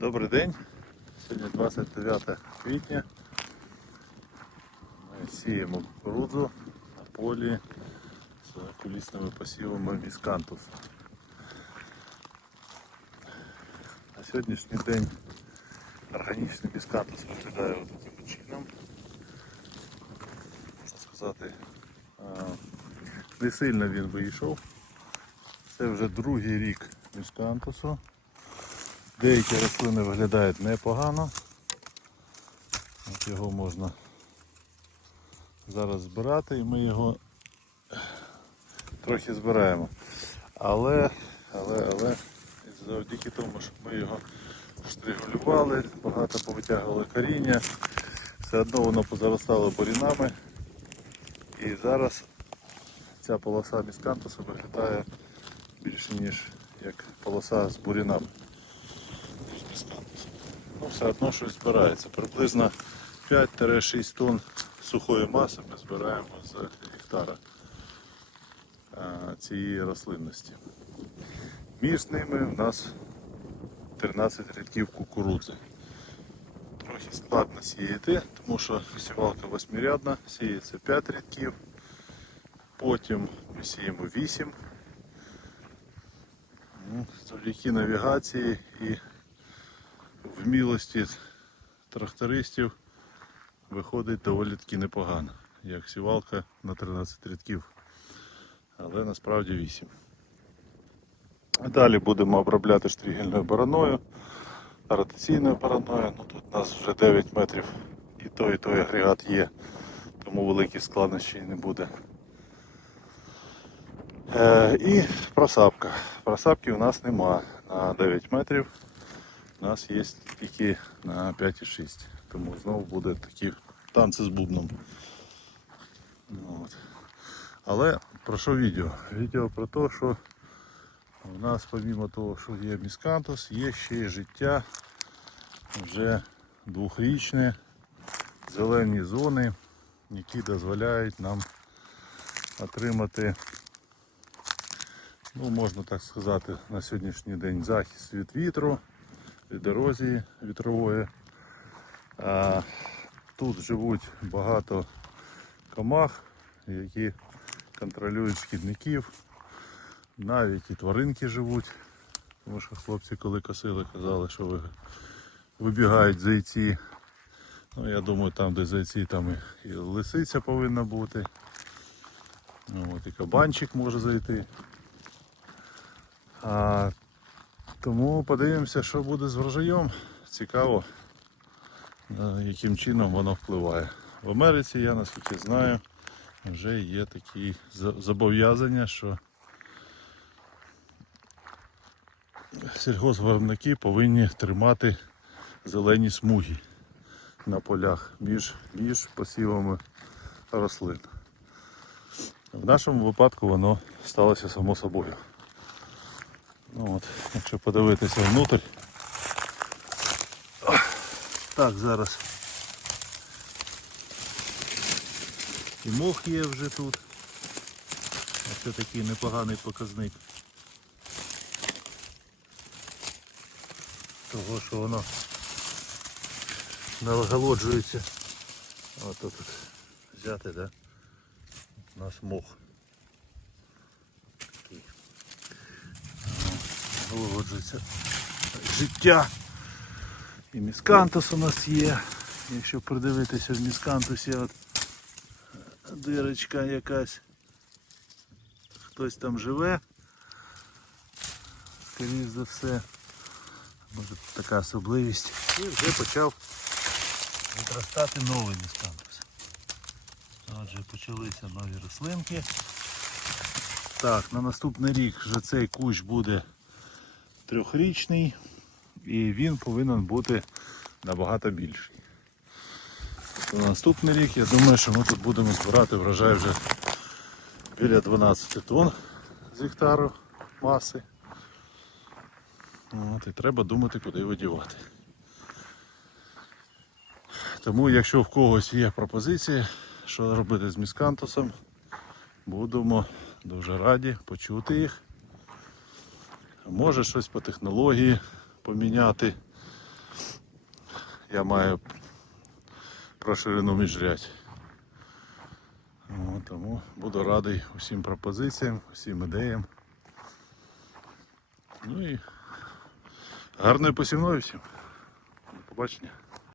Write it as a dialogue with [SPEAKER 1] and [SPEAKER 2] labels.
[SPEAKER 1] Добрий день. Сьогодні 29 квітня. Ми сіємо кукурудзу на полі з кулісними посівами міскантус. На сьогоднішній день органічний міскантус виглядає таким чином. Можна сказати, не сильно він вийшов. Це вже другий рік міскантусу. Деякі рослини виглядають непогано. От його можна зараз збирати і ми його трохи збираємо. Але, але, але завдяки тому, що ми його штригулювали, багато повитягували коріння, все одно воно позаростало бурінами. І зараз ця полоса міскантусу виглядає більше ніж як полоса з бурінами. Ну, все одно щось збирається. Приблизно 5-6 тонн сухої маси ми збираємо з гектара цієї рослинності. Між ними в нас 13 рядків кукурудзи. Трохи складно сіяти, тому що сівалка восьмирядна, сіється 5 рядків, потім ми сіємо 8. Ну, Завдяки навігації і вмілості трактористів виходить доволі таки непогано, як сівалка на 13 рядків, але насправді 8. Далі будемо обробляти штригельною бороною, ротаційною бороною. Ну, тут у нас вже 9 метрів і той, і той агрегат є, тому великих складнощів не буде. Е, і просапка. Просапки у нас нема на 9 метрів. У нас є тільки на 5,6. Тому знову буде такі танці з бубном. От. Але про що відео? Відео про те, що у нас помімо того, що є міскантус, є ще й життя вже двохрічне, зелені зони, які дозволяють нам отримати, ну можна так сказати, на сьогоднішній день захист від вітру від ерозії вітрової. Тут живуть багато комах, які контролюють шкідників. Навіть і тваринки живуть. Тому що хлопці, коли косили, казали, що вибігають зайці. Ну, я думаю, там, де зайці, там і, лисиця повинна бути. Ну, от, і кабанчик може зайти. А тому подивимося, що буде з врожаєм. Цікаво, яким чином воно впливає. В Америці, я наскільки знаю, вже є такі зобов'язання, що сільгоспвиробники повинні тримати зелені смуги на полях між, між посівами рослин. В нашому випадку воно сталося само собою. Ну от, якщо подивитися внутрь. Так, зараз. І мох є вже тут. Ось це такий непоганий показник. Того, що воно налаголоджується. От тут взяти, да? У нас мох. Налагоджується життя. І міскантус у нас є. Якщо придивитися в міскантусі, от дирочка якась. Хтось там живе. Скоріше за все. Може така особливість. І вже почав відростати новий міскантус. Отже, почалися нові рослинки. Так, на наступний рік вже цей кущ буде трьохрічний і він повинен бути набагато більший. На наступний рік я думаю, що ми тут будемо збирати врожай вже біля 12 тонн з гектару маси. От, і треба думати, куди його дівати. Тому якщо в когось є пропозиції, що робити з міскантусом, будемо дуже раді почути їх. Може щось по технології поміняти. я маю про ширину міжрядь. О, тому буду радий усім пропозиціям, усім ідеям. Ну і гарної посівної всім. До побачення.